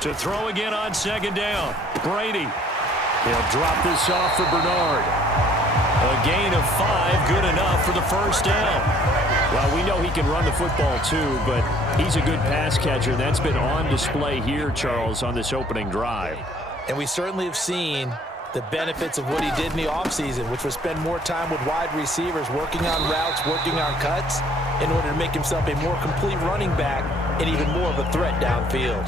To throw again on second down. Brady. They'll drop this off for Bernard. A gain of 5, good enough for the first down. Well, we know he can run the football too, but he's a good pass catcher. That's been on display here, Charles, on this opening drive. And we certainly have seen the benefits of what he did in the offseason, which was spend more time with wide receivers, working on routes, working on cuts, in order to make himself a more complete running back and even more of a threat downfield.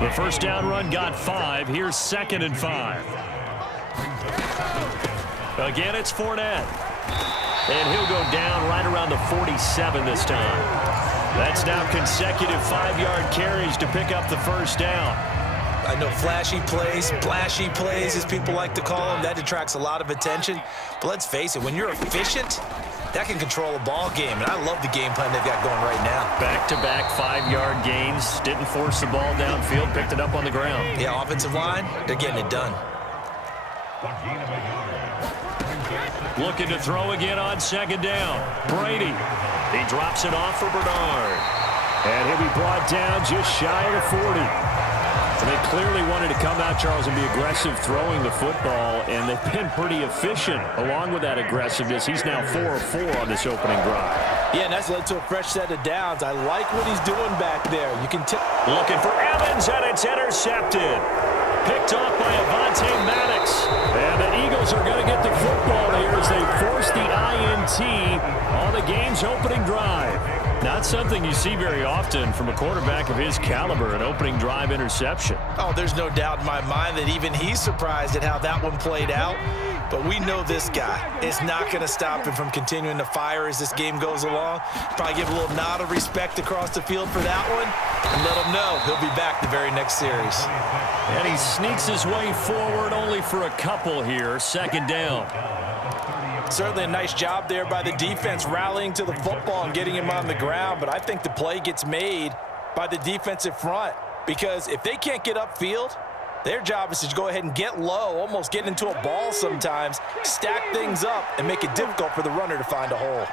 The first down run got 5. Here's 2nd and 5. Again, it's Fournette. And he'll go down right around the 47 this time. That's now consecutive 5-yard carries to pick up the first down. I know flashy plays, splashy plays, as people like to call them, that attracts a lot of attention. But let's face it, when you're efficient, that can control a ball game. And I love the game plan they've got going right now. Back-to-back 5-yard gains. Didn't force the ball downfield. Picked it up on the ground. Yeah, offensive line, they're getting it done. Looking to throw again on second down. Brady. He drops it off for Bernard. And he'll be brought down just shy of the 40. And they clearly wanted to come out, Charles, and be aggressive throwing the football, and they've been pretty efficient along with that aggressiveness. He's now 4 of 4 on this opening drive. Yeah, and that's led to a fresh set of downs. I like what he's doing back there. You can tell. Looking for Evans, and it's intercepted. Picked off by Avonte Maddox. And the Eagles are going to get the football here as they force the INT on the game's opening drive. Not something you see very often from a quarterback of his caliber, an opening drive interception. Oh, there's no doubt in my mind that even he's surprised at how that one played out. But we know this guy is not going to stop him from continuing to fire as this game goes along. Probably give a little nod of respect across the field for that one and let him know he'll be back the very next series. And he sneaks his way forward only for a couple here. Second down. Certainly a nice job there by the defense rallying to the football and getting him on the ground, but I think the play gets made by the defensive front because if they can't get upfield, their job is to go ahead and get low, almost get into a ball sometimes, stack things up, and make it difficult for the runner to find a hole.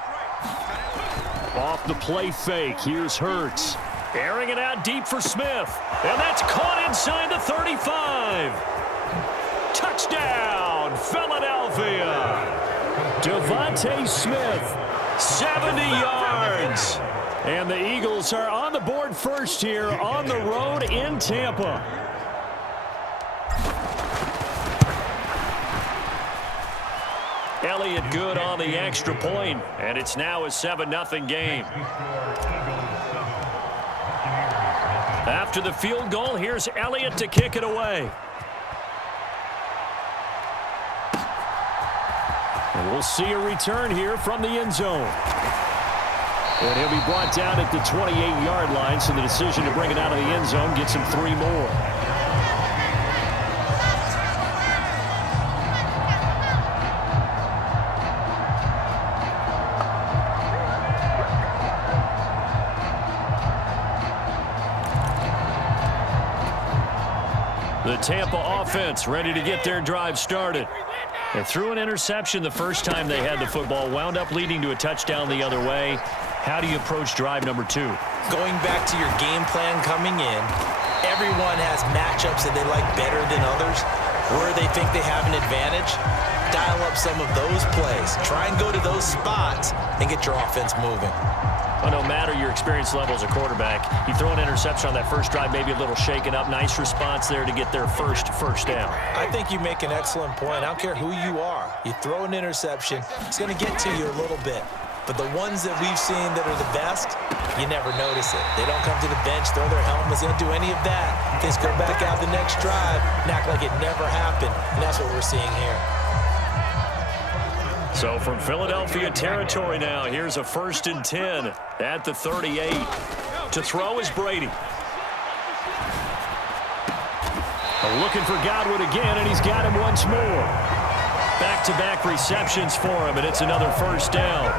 Off the play fake, here's Hurts. Airing it out deep for Smith, and that's caught inside the 35. Touchdown, Philadelphia. Devontae Smith, 70 yards. And the Eagles are on the board first here on the road in Tampa. Elliott good on the extra point, and it's now a 7-0 game. After the field goal, here's Elliott to kick it away. And we'll see a return here from the end zone. And he'll be brought down at the 28-yard line, so the decision to bring it out of the end zone gets him 3 more. The Tampa offense ready to get their drive started. And threw an interception the first time they had the football, wound up leading to a touchdown the other way. How do you approach drive number 2? Going back to your game plan coming in, everyone has matchups that they like better than others. Where they think they have an advantage, dial up some of those plays. Try and go to those spots and get your offense moving. Well, no matter your experience level as a quarterback, you throw an interception on that first drive, maybe a little shaken up. Nice response there to get their first down. I think you make an excellent point. I don't care who you are. You throw an interception, it's going to get to you a little bit. But the ones that we've seen that are the best, you never notice it. They don't come to the bench, throw their helmets, they don't do any of that. They just go back out the next drive and act like it never happened. And that's what we're seeing here. So from Philadelphia territory now, here's a 1st and 10 at the 38. To throw is Brady. Looking for Godwin again, and he's got him once more. Back-to-back receptions for him, and it's another first down.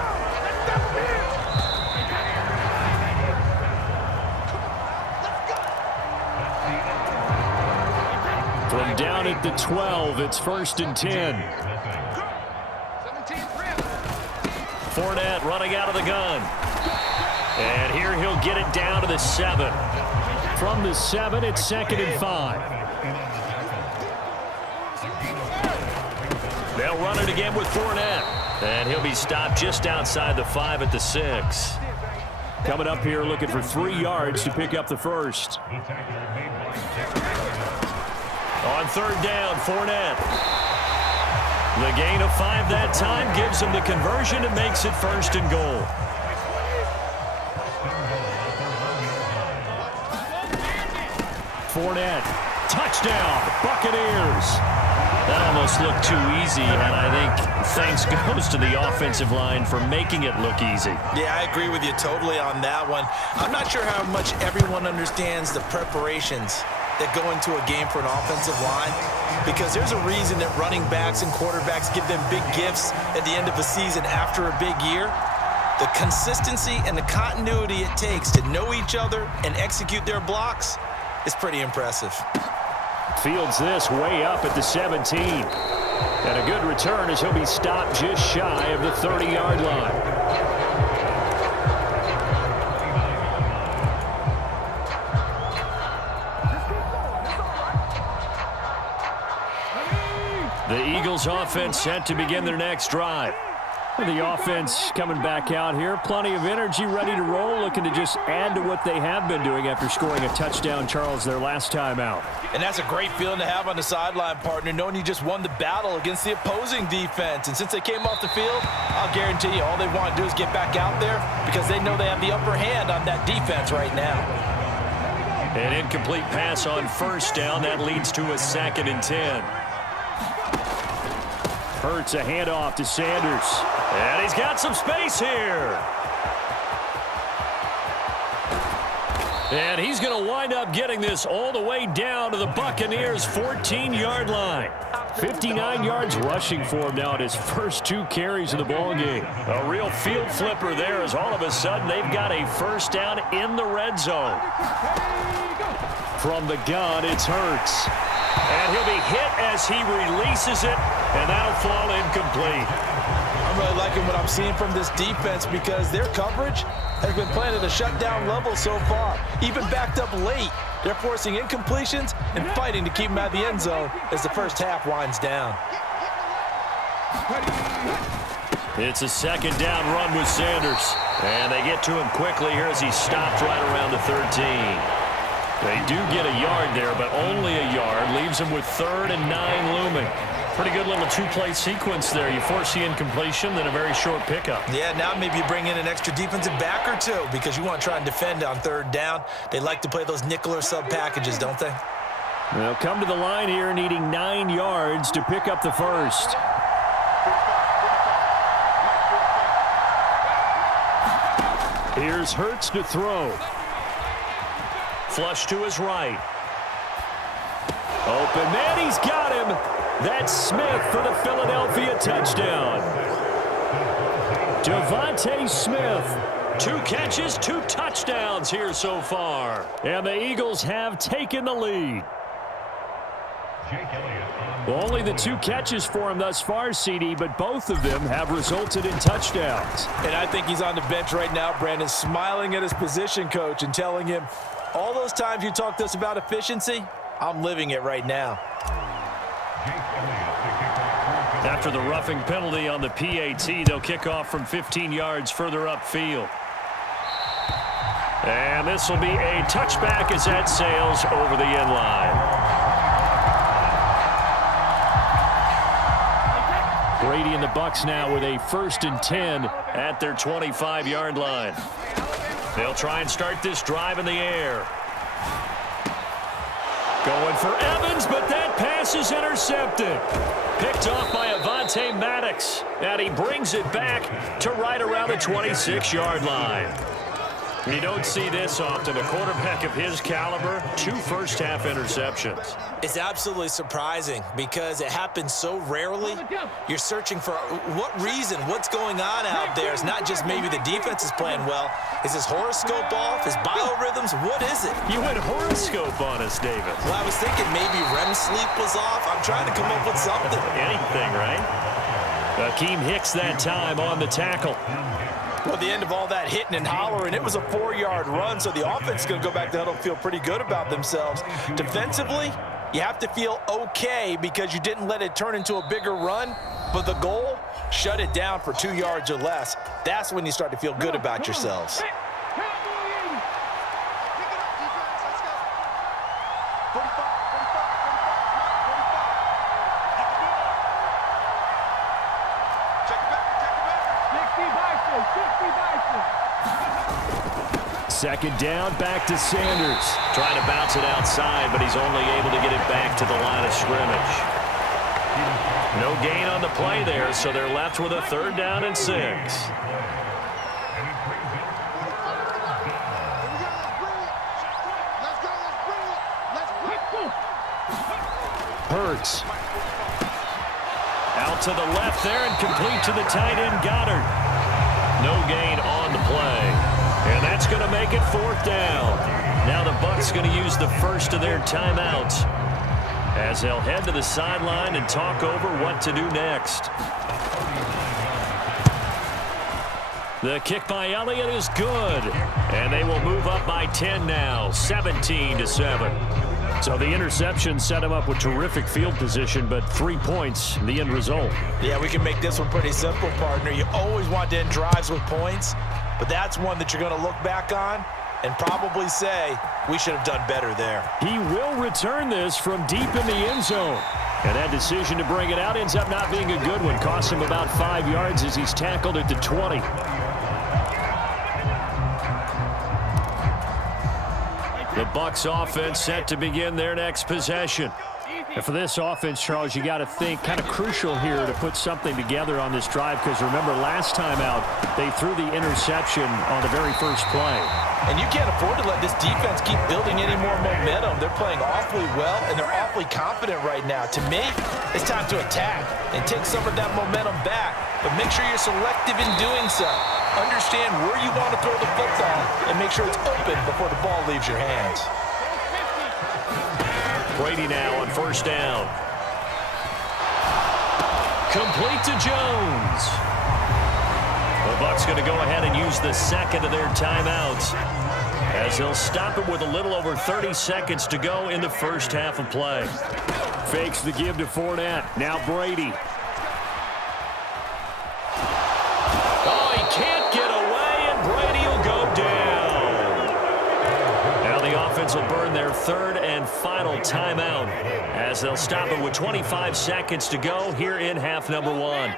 From down at the 12, it's 1st and 10. Fournette running out of the gun. And here he'll get it down to the 7. From the 7, it's 2nd and 5. They'll run it again with Fournette. And he'll be stopped just outside the 5 at the 6. Coming up here looking for 3 yards to pick up the first. On 3rd down, Fournette. The gain of 5 that time gives him the conversion and makes it 1st and goal. Fournette, touchdown, Buccaneers. That almost looked too easy, and I think thanks goes to the offensive line for making it look easy. Yeah, I agree with you totally on that one. I'm not sure how much everyone understands the preparations that go into a game for an offensive line, because there's a reason that running backs and quarterbacks give them big gifts at the end of the season after a big year. The consistency and the continuity it takes to know each other and execute their blocks is pretty impressive. Fields this way up at the 17. And a good return as he'll be stopped just shy of the 30-yard line. The Eagles offense set to begin their next drive. The offense coming back out here. Plenty of energy, ready to roll, looking to just add to what they have been doing after scoring a touchdown, Charles, their last time out. And that's a great feeling to have on the sideline, partner, knowing you just won the battle against the opposing defense. And since they came off the field, I'll guarantee you all they want to do is get back out there because they know they have the upper hand on that defense right now. An incomplete pass on 1st down. That leads to a 2nd and 10. Hurts a handoff to Sanders. And he's got some space here. And he's going to wind up getting this all the way down to the Buccaneers' 14-yard line. 59 yards rushing for him now at his first 2 carries of the ballgame. A real field flipper there as all of a sudden they've got a 1st down in the red zone. From the gun, it's Hurts. And he'll be hit as he releases it, and that'll fall incomplete. I'm really liking what I'm seeing from this defense because their coverage has been playing at a shutdown level so far. Even backed up late, they're forcing incompletions and fighting to keep them out of the end zone as the first half winds down. It's a 2nd down run with Sanders. And they get to him quickly here as he's stopped right around the 13. They do get a yard there, but only a yard. Leaves them with 3rd and 9 looming. Pretty good little 2-play sequence there. You force the incompletion, then a very short pickup. Yeah, now maybe you bring in an extra defensive back or 2 because you want to try and defend on 3rd down. They like to play those nickel or sub packages, don't they? They'll come to the line here needing 9 yards to pick up the first. Here's Hurts to throw. Flush to his right. Open man, he's got him. That's Smith for the Philadelphia touchdown. Devontae Smith, 2 catches, 2 touchdowns here so far. And the Eagles have taken the lead. Only the 2 catches for him thus far, CD, but both of them have resulted in touchdowns. And I think he's on the bench right now, Brandon, smiling at his position coach and telling him, all those times you talked to us about efficiency, I'm living it right now. After the roughing penalty on the PAT, they'll kick off from 15 yards further upfield. And this will be a touchback as that sails over the end line. Brady and the Bucs now with a 1st and 10 at their 25-yard line. They'll try and start this drive in the air. Going for Evans, but that pass is intercepted. Picked off by Avonte Maddox, and he brings it back to right around the 26-yard line. You don't see this often. A quarterback of his caliber, 2 first-half interceptions. It's absolutely surprising because it happens so rarely. You're searching for what reason, what's going on out there. It's not just maybe the defense is playing well. Is his horoscope off? His biorhythms? What is it? You went horoscope on us, David. Well, I was thinking maybe REM sleep was off. I'm trying to come up with something. Anything, right? Akeem Hicks that time on the tackle. Well, at the end of all that hitting and hollering, it was a 4-yard run, so the offense is going to go back to huddle and feel pretty good about themselves. Defensively, you have to feel okay because you didn't let it turn into a bigger run, but the goal, shut it down for 2 yards or less. That's when you start to feel good about yourselves. Second down, back to Sanders. Trying to bounce it outside, but he's only able to get it back to the line of scrimmage. No gain on the play there, so they're left with a 3rd down and 6. Hurts. Out to the left there and complete to the tight end, Goddard. No gain on the play. And that's going to make it 4th down. Now the Bucs going to use the first of their timeouts as they'll head to the sideline and talk over what to do next. The kick by Elliott is good. And they will move up by 10 now, 17-7. So the interception set him up with terrific field position, but 3 points, the end result. Yeah, we can make this one pretty simple, partner. You always want to end drives with points, but that's one that you're going to look back on and probably say, we should have done better there. He will return this from deep in the end zone. And that decision to bring it out ends up not being a good one. Cost him about 5 yards as he's tackled at the 20. The Bucs offense set to begin their next possession. And for this offense, Charles, you got to think kind of crucial here to put something together on this drive, because remember last time out they threw the interception on the very first play. And you can't afford to let this defense keep building any more momentum. They're playing awfully well, and they're awfully confident right now. To me, it's time to attack and take some of that momentum back, but make sure you're selective in doing so. Understand where you want to throw the football and make sure it's open before the ball leaves your hands. Brady now on 1st down. Complete to Jones. The Bucs going to go ahead and use the second of their timeouts as they'll stop it with a little over 30 seconds to go in the first half of play. Fakes the give to Fournette. Now Brady. Oh, he can't get away, and Brady will go down. Now the offense will burn their 3rd and final timeout as they'll stop it with 25 seconds to go here in half number 1.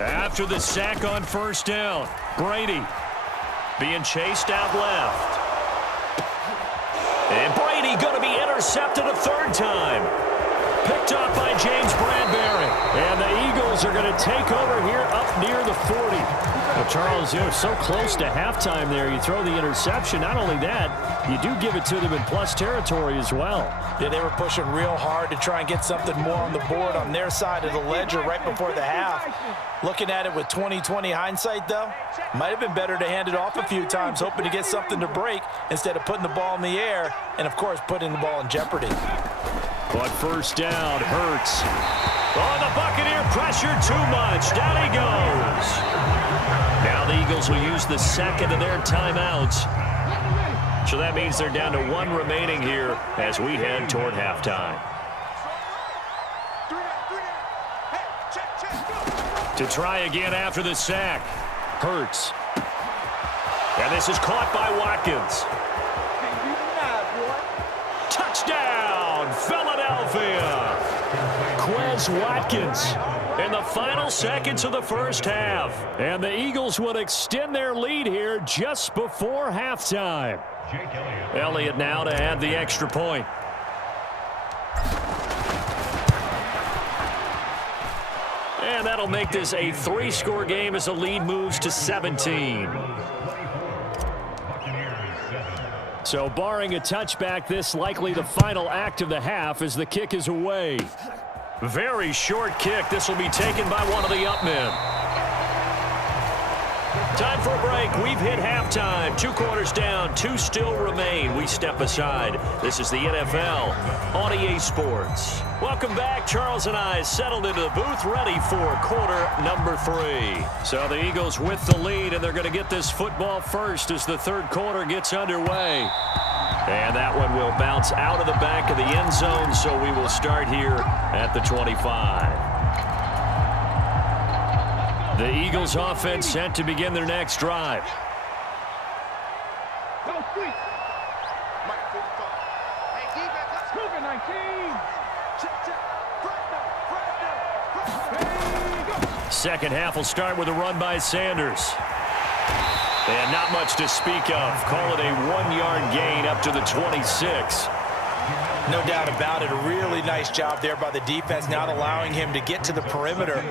After the sack on 1st down, Brady being chased out left. And Brady going to be intercepted a 3rd time. Picked off by James Bradbury. And the Eagles are going to take over here up near the 40. Well, Charles, you're so close to halftime there. You throw the interception. Not only that, you do give it to them in plus territory as well. Yeah, they were pushing real hard to try and get something more on the board on their side of the ledger right before the half. Looking at it with 20/20 hindsight, though, might have been better to hand it off a few times, hoping to get something to break instead of putting the ball in the air and, of course, putting the ball in jeopardy. But 1st down, Hurts. Oh, the Buccaneer pressure too much. Down he goes. Now the Eagles will use the second of their timeouts. So that means they're down to 1 remaining here as we head toward halftime. To try again after the sack. Hurts. And this is caught by Watkins. Touchdown, Philadelphia. Quez Watkins in the final seconds of the first half. And the Eagles would extend their lead here just before halftime. Elliott now to add the extra point. And that'll make this a 3-score game as the lead moves to 17. So barring a touchback, this likely the final act of the half as the kick is away. Very short kick. This will be taken by one of the up men. Time for a break. We've hit halftime. 2 quarters down. 2 still remain. We step aside. This is the NFL on EA Sports. Welcome back. Charles and I settled into the booth, ready for quarter number 3. So the Eagles with the lead, and they're going to get this football first as the third quarter gets underway. And that one will bounce out of the back of the end zone, so we will start here at the 25. The Eagles offense set to begin their next drive. Second half will start with a run by Sanders. And not much to speak of. Call it a 1-yard gain up to the 26. No doubt about it. A really nice job there by the defense, not allowing him to get to the perimeter.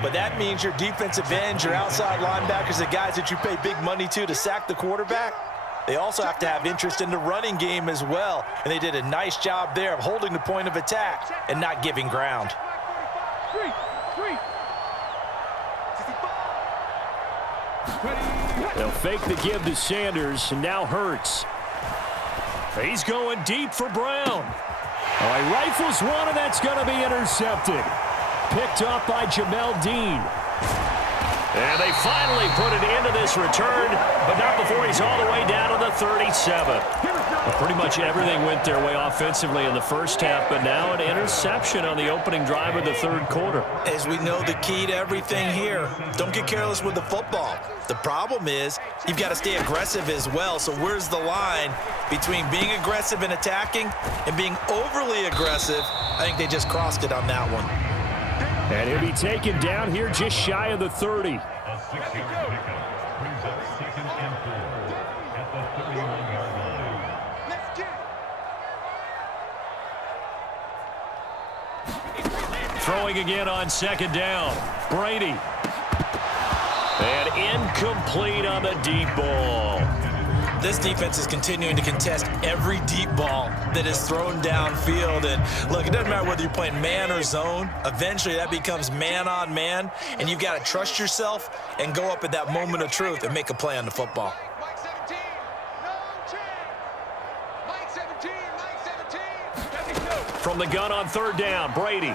But that means your defensive ends, your outside linebackers, the guys that you pay big money to sack the quarterback, they also have to have interest in the running game as well. And they did a nice job there of holding the point of attack and not giving ground. They'll fake the give to Sanders, and now Hurts. He's going deep for Brown. All right, rifles one, and that's going to be intercepted. Picked up by Jamel Dean. And they finally put it into this return, but not before he's all the way down to the 37. Well, pretty much everything went their way offensively in the first half, but now an interception on the opening drive of the third quarter. As we know, the key to everything here, don't get careless with the football. The problem is you've got to stay aggressive as well. So where's the line between being aggressive and attacking and being overly aggressive? I think they just crossed it on that one. And he'll be taken down here just shy of the 30. Throwing again on second down. Brady. And incomplete on the deep ball. This defense is continuing to contest every deep ball that is thrown downfield. And look, it doesn't matter whether you're playing man or zone. Eventually that becomes man on man, and you've got to trust yourself and go up at that moment of truth and make a play on the football. From the gun on third down, Brady.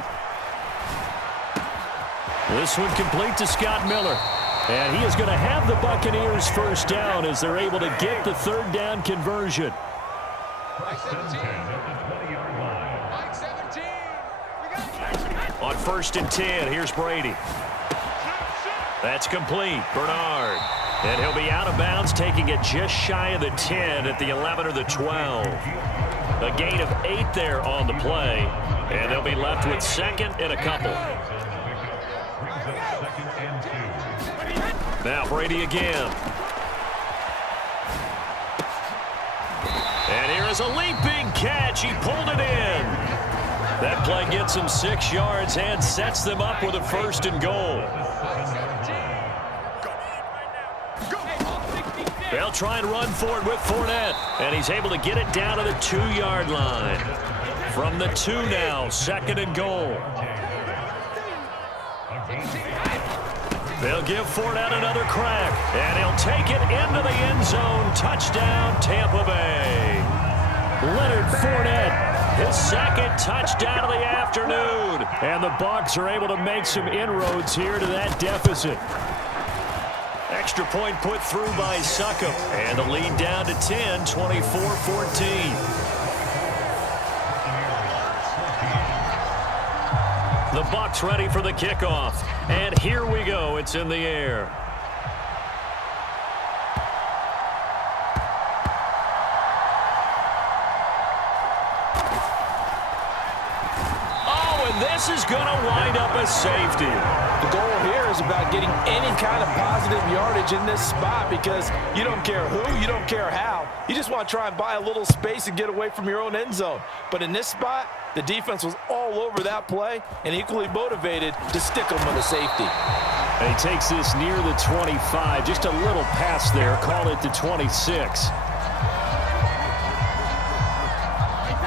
This one complete to Scott Miller. And he is going to have the Buccaneers first down as they're able to get the third down conversion. On first and 10, here's Brady. That's complete. Bernard. And he'll be out of bounds, taking it just shy of the 10 at the 11 or the 12. A gain of 8 there on the play. And they'll be left with second and a couple. Now Brady again. And here is a leaping catch. He pulled it in. That play gets him 6 yards and sets them up with a first and goal. They'll try and run for it with Fournette. And he's able to get it down to the 2-yard line. From the 2 now, second and goal. They'll give Fournette another crack, and he'll take it into the end zone. Touchdown, Tampa Bay. Leonard Fournette, his second touchdown of the afternoon. And the Bucs are able to make some inroads here to that deficit. Extra point put through by Succop, and the lead down to 10, 24-14. The Bucs ready for the kickoff. And here we go. It's in the air. Oh, and this is going to wind up a safety. The goal here is about getting any kind of positive yardage in this spot because you don't care who, you don't care how. You just want to try and buy a little space and get away from your own end zone. But in this spot, the defense was all over that play and equally motivated to stick them with a safety. And he takes this near the 25. Just a little pass there. Call it the 26.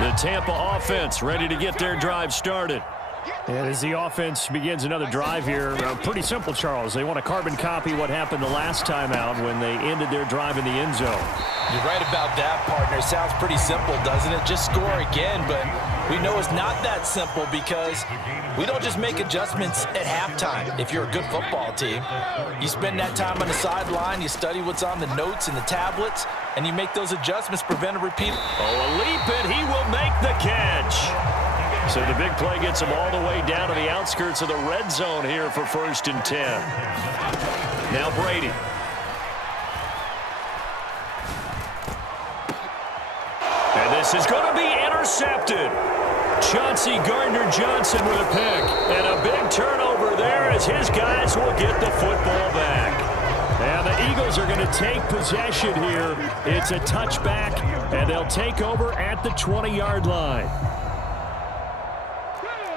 The Tampa offense ready to get their drive started. And as the offense begins another drive here, pretty simple, Charles. They want to carbon copy what happened the last time out when they ended their drive in the end zone. You're right about that, partner. Sounds pretty simple, doesn't it? Just score again, but we know it's not that simple because we don't just make adjustments at halftime. If you're a good football team, you spend that time on the sideline, you study what's on the notes and the tablets, and you make those adjustments, prevent a repeat. Oh, a leap, and he will make the catch. So the big play gets him all the way down to the outskirts of the red zone here for 1st and 10. Now Brady. And this is going to be intercepted. Chauncey Gardner-Johnson with a pick. And a big turnover there as his guys will get the football back. And the Eagles are going to take possession here. It's a touchback, and they'll take over at the 20-yard line.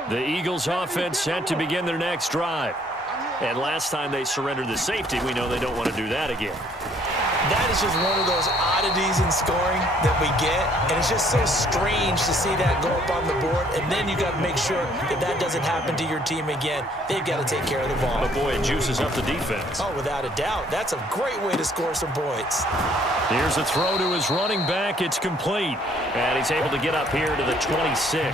The Eagles offense set to begin their next drive. And last time they surrendered the safety, we know they don't want to do that again. That is just one of those oddities in scoring that we get, and it's just so strange to see that go up on the board, and then you got to make sure that that doesn't happen to your team again. They've got to take care of the ball. But boy, it juices up the defense. Oh, without a doubt. That's a great way to score some points. Here's a throw to his running back. It's complete, and he's able to get up here to the 26.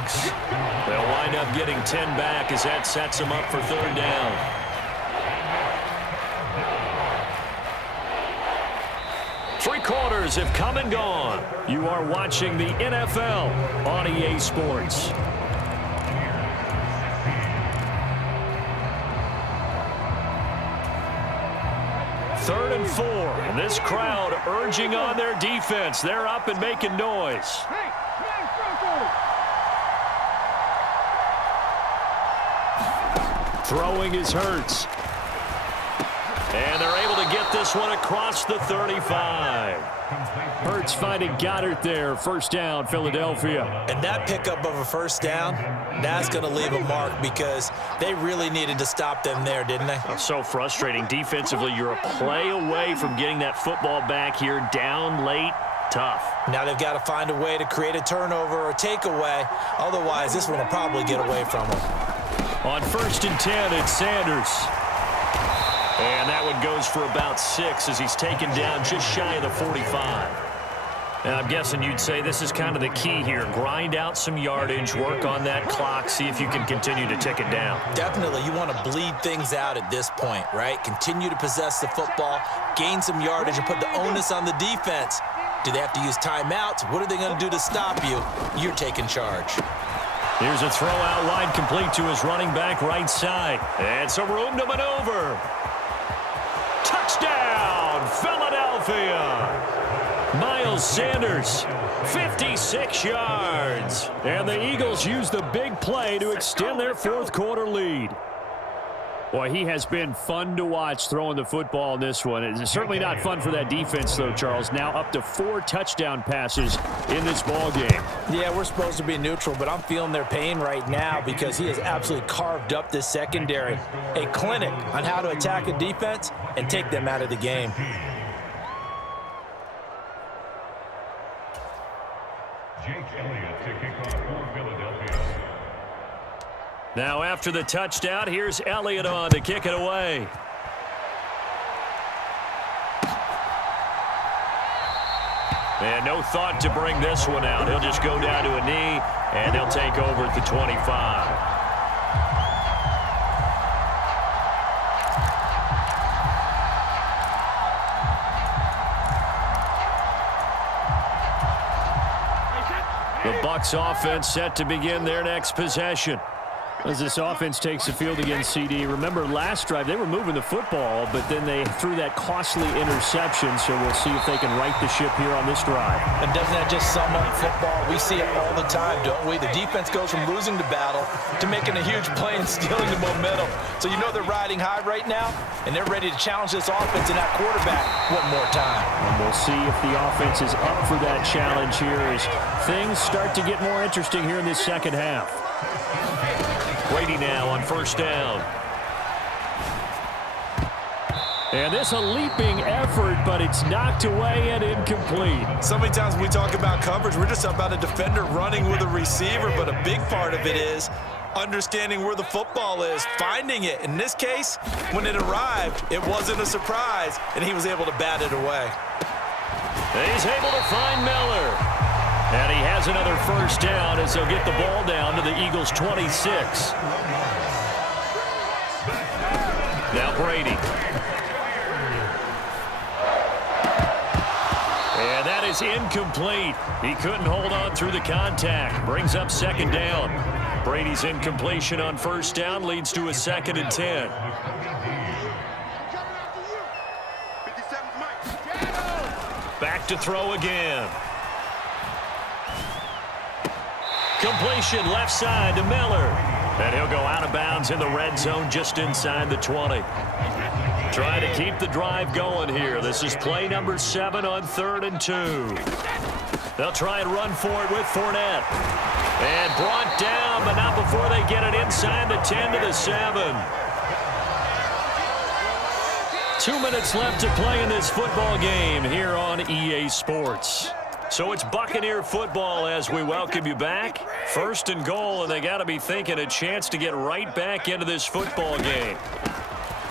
They'll wind up getting 10 back as that sets him up for 3rd down. Three quarters have come and gone. You are watching the NFL on EA Sports. Third and 4, and this crowd urging on their defense. They're up and making noise. Throwing is Hurts. And they're able to get this one across the 35. Hurts finding Goddard there. 1st down, Philadelphia. And that pickup of a 1st down, that's going to leave a mark because they really needed to stop them there, didn't they? Oh, so frustrating. Defensively, you're a play away from getting that football back here. Down late, tough. Now they've got to find a way to create a turnover or takeaway. Otherwise, this one will probably get away from them. On 1st and 10, it's Sanders. And that one goes for about 6 as he's taken down just shy of the 45. And I'm guessing you'd say this is kind of the key here. Grind out some yardage, work on that clock, see if you can continue to tick it down. Definitely. You want to bleed things out at this point, right? Continue to possess the football, gain some yardage, and put the onus on the defense. Do they have to use timeouts? What are they going to do to stop you? You're taking charge. Here's a throw out wide complete to his running back right side. And some room to maneuver. Touchdown, Philadelphia! Miles Sanders, 56 yards. And the Eagles use the big play to extend their 4th quarter lead. Boy, he has been fun to watch throwing the football in this one. It's certainly not fun for that defense, though, Charles. Now up to 4 touchdown passes in this ball game. Yeah, we're supposed to be neutral, but I'm feeling their pain right now because he has absolutely carved up this secondary. A clinic on how to attack a defense and take them out of the game. Now after the touchdown, here's Elliott on to kick it away. And no thought to bring this one out. He'll just go down to a knee, and they'll take over at the 25. The Bucs offense set to begin their next possession. As this offense takes the field against CD. Remember, last drive, they were moving the football, but then they threw that costly interception, so we'll see if they can right the ship here on this drive. And doesn't that just sum up football? We see it all the time, don't we? The defense goes from losing the battle to making a huge play and stealing the momentum. So you know they're riding high right now, and they're ready to challenge this offense and that quarterback one more time. And we'll see if the offense is up for that challenge here as things start to get more interesting here in this second half. Brady now on 1st down. And this a leaping effort, but it's knocked away and incomplete. So many times when we talk about coverage, we're just about a defender running with a receiver, but a big part of it is understanding where the football is, finding it. In this case, when it arrived, it wasn't a surprise, and he was able to bat it away. He's able to find Miller. And he has another first down as they'll get the ball down to the Eagles' 26. Now Brady. And that is incomplete. He couldn't hold on through the contact. Brings up second down. Brady's incompletion on first down leads to a 2nd and 10. Back to throw again. Completion left side to Miller. And he'll go out of bounds in the red zone just inside the 20. Trying to keep the drive going here. This is play number 7 on 3rd and 2. They'll try and run for it with Fournette. And brought down, but not before they get it inside the 10 to the 7. 2 minutes left to play in this football game here on EA Sports. So it's Buccaneer football as we welcome you back. 1st and goal, and they got to be thinking a chance to get right back into this football game.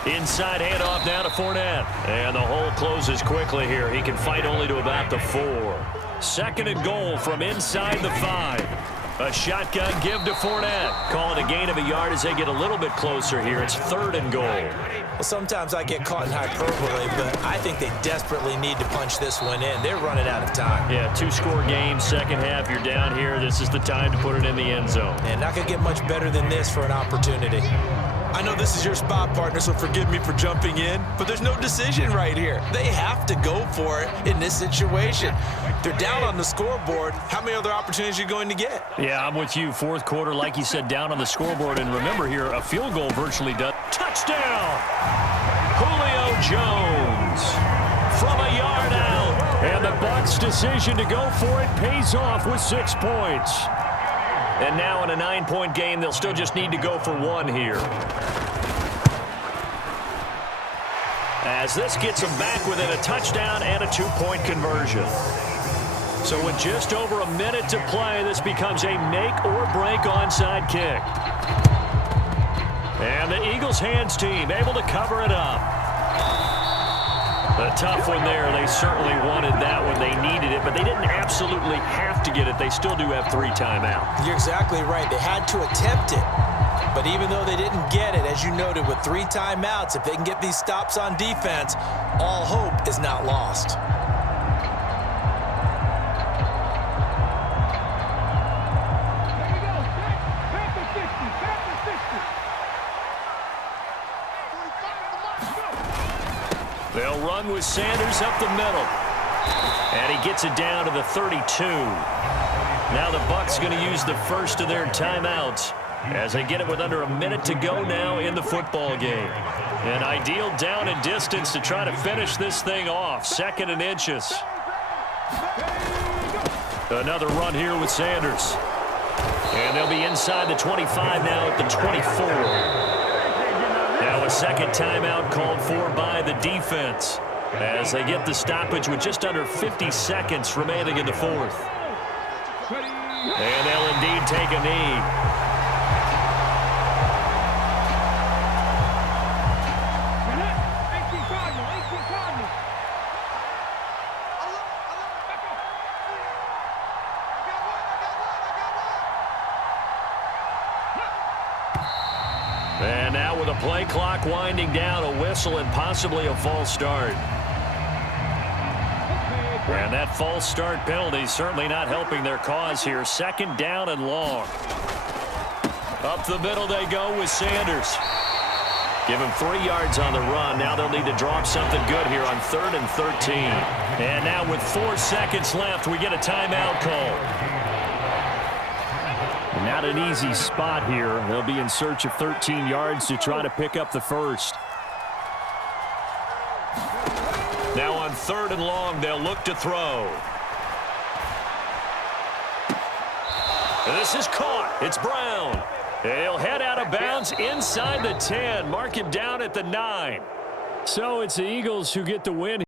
Inside handoff now to Fournette. And the hole closes quickly here. He can fight only to about the 4. 2nd and goal from inside the 5. A shotgun give to Fournette. Calling a gain of a yard as they get a little bit closer here. It's 3rd and goal. Well, sometimes I get caught in hyperbole, but I think they desperately need to punch this one in. They're running out of time. Yeah, 2-score game, second half, you're down here. This is the time to put it in the end zone. And not going to get much better than this for an opportunity. I know this is your spot, partner, so forgive me for jumping in, but there's no decision right here. They have to go for it in this situation. They're down on the scoreboard. How many other opportunities are you going to get? Yeah, I'm with you. 4th quarter, like you said, down on the scoreboard. And remember here, a field goal virtually does. Touchdown! Julio Jones from a yard out. And the Bucs' decision to go for it pays off with 6 points. And now in a 9-point game, they'll still just need to go for 1 here. As this gets them back within a touchdown and a 2-point conversion. So with just over a minute to play, this becomes a make-or-break onside kick. And the Eagles hands team able to cover it up. A tough one there. They certainly wanted that one. They needed it, but they didn't absolutely have to get it. They still do have 3 timeouts. You're exactly right. They had to attempt it. But even though they didn't get it, as you noted, with 3 timeouts, if they can get these stops on defense, all hope is not lost. They'll run with Sanders up the middle. And he gets it down to the 32. Now the Bucs going to use the first of their timeouts as they get it with under a minute to go now in the football game. An ideal down and distance to try to finish this thing off. 2nd and inches. Another run here with Sanders. And they'll be inside the 25 now at the 24. Now a 2nd timeout called for by the defense as they get the stoppage with just under 50 seconds remaining in the 4th. And they'll indeed take a knee. And now with a play clock winding down, a whistle and possibly a false start. And that false start penalty certainly not helping their cause here. 2nd down and long. Up the middle they go with Sanders. Give him 3 yards on the run. Now they'll need to drop something good here on 3rd and 13. And now with 4 seconds left, we get a timeout call. Not an easy spot here. They'll be in search of 13 yards to try to pick up the first. Now on 3rd and long, they'll look to throw. And this is caught. It's Brown. He'll head out of bounds inside the 10. Mark him down at the 9. So it's the Eagles who get the win.